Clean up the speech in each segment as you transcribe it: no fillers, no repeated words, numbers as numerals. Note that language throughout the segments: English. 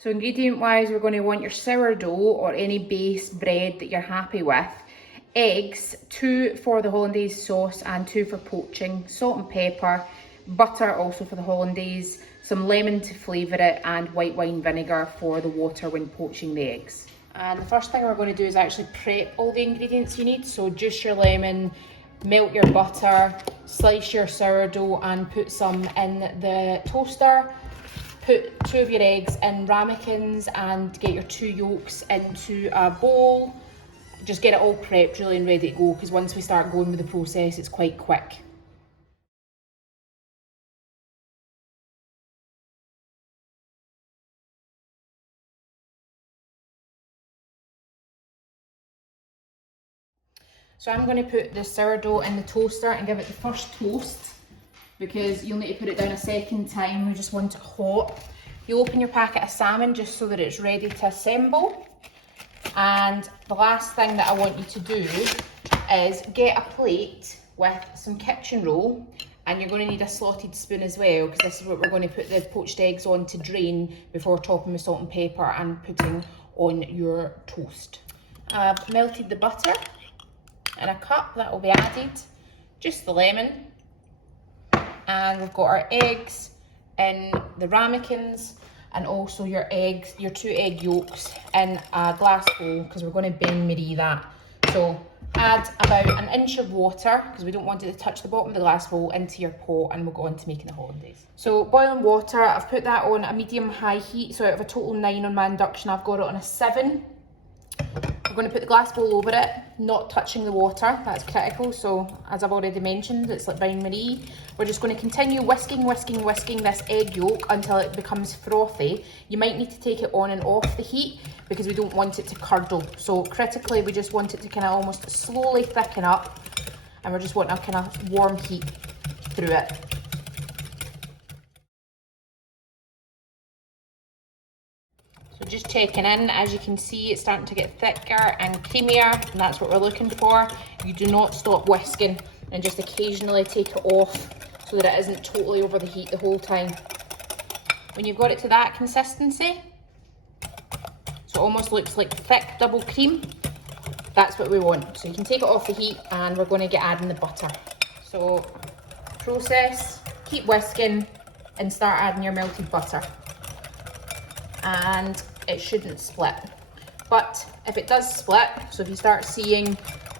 So ingredient wise, we're going to want your sourdough or any base bread that you're happy with. Eggs, 2 for the Hollandaise sauce and 2 for poaching, salt and pepper, butter also for the Hollandaise, some lemon to flavour it, and white wine vinegar for the water when poaching the eggs. And the first thing we're going to do is actually prep all the ingredients you need. So juice your lemon, melt your butter, slice your sourdough and put some in the toaster. Put 2 of your eggs in ramekins and get your 2 yolks into a bowl. Just get it all prepped really and ready to go, because once we start going with the process, it's quite quick. So I'm going to put the sourdough in the toaster and give it the first toast, because you'll need to put it down a second time. We just want it hot. You open your packet of salmon just so that it's ready to assemble. And the last thing that I want you to do is get a plate with some kitchen roll, and you're going to need a slotted spoon as well, because this is what we're going to put the poached eggs on to drain before topping with salt and pepper and putting on your toast. I've melted the butter in a cup, that will be added, just the lemon, and we've got our eggs in the ramekins, and also your eggs, your 2 egg yolks in a glass bowl, because we're going to bain-marie that. So add about an inch of water, because we don't want it to touch the bottom of the glass bowl, into your pot, and we'll go on to making the hollandaise. So boiling water, I've put that on a medium-high heat, so out of a total 9 on my induction, I've got it on a 7. We're going to put the glass bowl over it, not touching the water, that's critical. So as I've already mentioned, it's like bain-marie. We're just going to continue whisking this egg yolk until it becomes frothy. You might need to take it on and off the heat, because we don't want it to curdle. So critically, we just want it to kind of almost slowly thicken up, and we're just wanting a kind of warm heat through it. So just checking in, as you can see, it's starting to get thicker and creamier, and that's what we're looking for. You do not stop whisking, and just occasionally take it off so that it isn't totally over the heat the whole time. When you've got it to that consistency, so it almost looks like thick double cream, that's what we want. So you can take it off the heat, and we're going to get adding the butter. So process, keep whisking, and start adding your melted butter. And it shouldn't split, but if it does split, so if you start seeing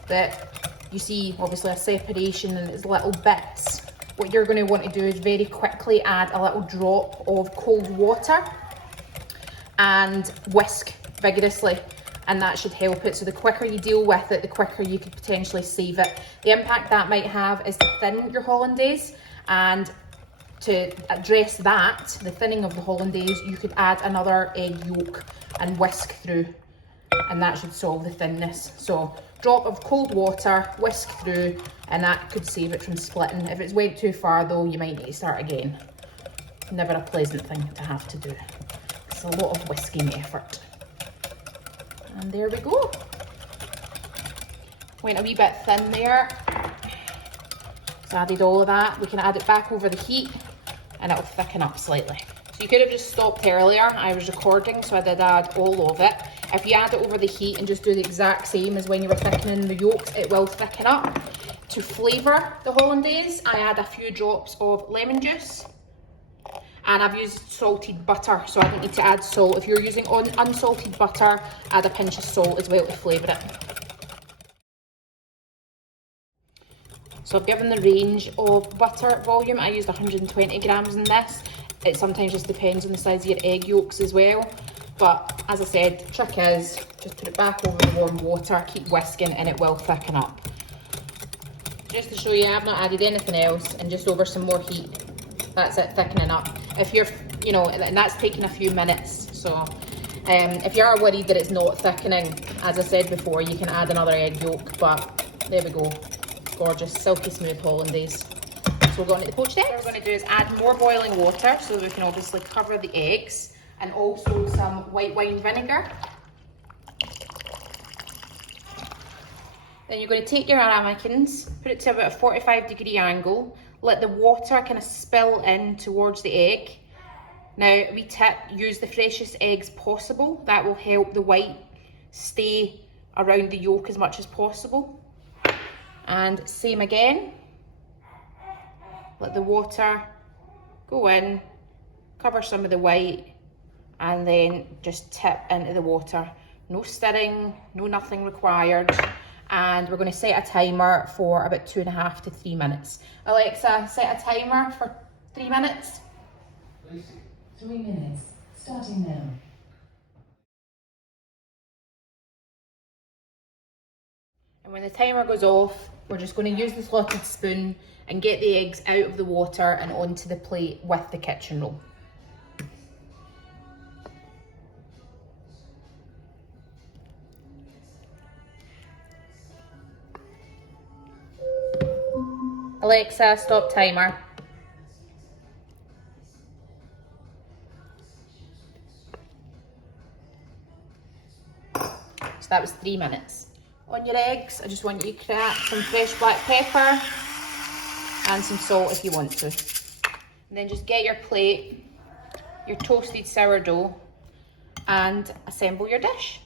that, you see obviously a separation and it's little bits, what you're going to want to do is very quickly add a little drop of cold water and whisk vigorously, and that should help it. So the quicker you deal with it, the quicker you could potentially save it. The impact that might have is to thin your hollandaise, and to address that, the thinning of the hollandaise, you could add another egg yolk and whisk through, and that should solve the thinness. So drop of cold water, whisk through, and that could save it from splitting. If it's went too far though, you might need to start again. Never a pleasant thing to have to do. It's a lot of whisking effort. And there we go. Went a wee bit thin there. So added all of that. We can add it back over the heat, and it'll thicken up slightly. So you could have just stopped earlier. I was recording, so I did add all of it. If you add it over the heat and just do the exact same as when you were thickening the yolks, it will thicken up. To flavour the hollandaise, I add a few drops of lemon juice, and I've used salted butter, so I don't need to add salt. If you're using unsalted butter, add a pinch of salt as well to flavour it. So I've given the range of butter volume. I used 120 grams in this. It sometimes just depends on the size of your egg yolks as well. But as I said, the trick is just put it back over the warm water, keep whisking, and it will thicken up. Just to show you, I've not added anything else, and just over some more heat. That's it, thickening up. If you're, you know, and that's taking a few minutes. So if you are worried that it's not thickening, as I said before, you can add another egg yolk, but there we go. Gorgeous, silky smooth hollandaise. So we'll go on to the poached eggs. What we're going to do is add more boiling water so that we can obviously cover the eggs, and also some white wine vinegar. Then you're going to take your ramekins, put it to about a 45-degree angle, let the water kind of spill in towards the egg. Now, we tip, use the freshest eggs possible. That will help the white stay around the yolk as much as possible. And same again. Let the water go in, cover some of the white, and then just tip into the water. No stirring, no nothing required. And we're going to set a timer for about 2.5 to 3 minutes. Alexa, set a timer for 3 minutes. 3 minutes, starting now. And when the timer goes off, we're just going to use the slotted spoon and get the eggs out of the water and onto the plate with the kitchen roll. Alexa, stop timer. So that was 3 minutes. On your eggs, I just want you to crack some fresh black pepper and some salt if you want to. And then just get your plate, your toasted sourdough, and assemble your dish.